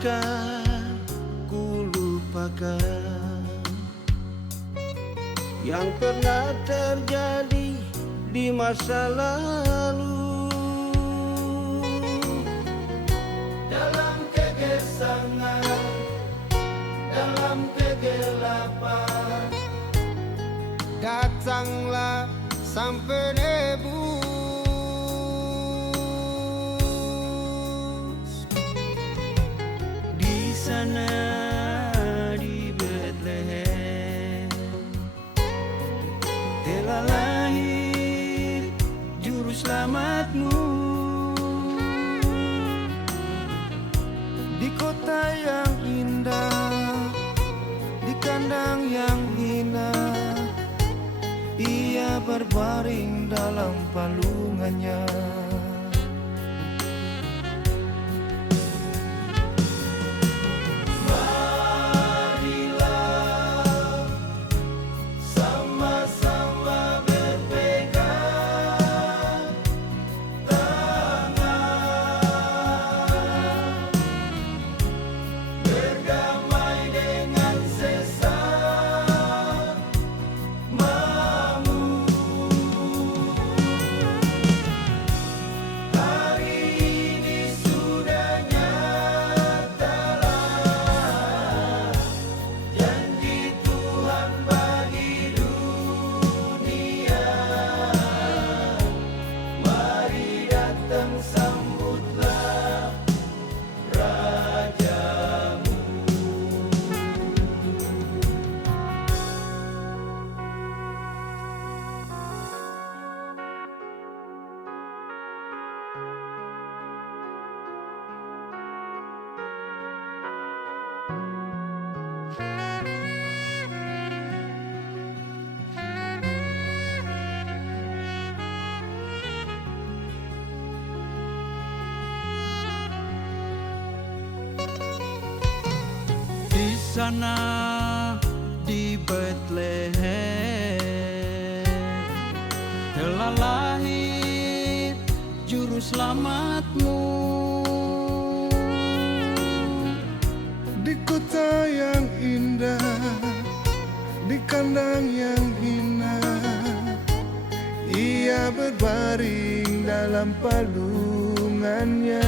takkan ku lupakan yang pernah terjadi di masa lalu. Dalam kegesangan, dalam kegelapan, datanglah sang penebus. di sana di Bethlehem telah lahir juru selamatmu. Di kota yang indah, di kandang yang hina, ia berbaring dalam palungannya. Marilah sama-sama berpegang tangan, berdamai dengan sesama. Hari ini sudah nyatalah janji Tuhan bagi dunia. Mari datang sambutlah Rajamu. Di sana di Bethlehem telah lahir juru selamatmu. Di kota yang indah, di kandang yang hina, ia berbaring dalam palungannya.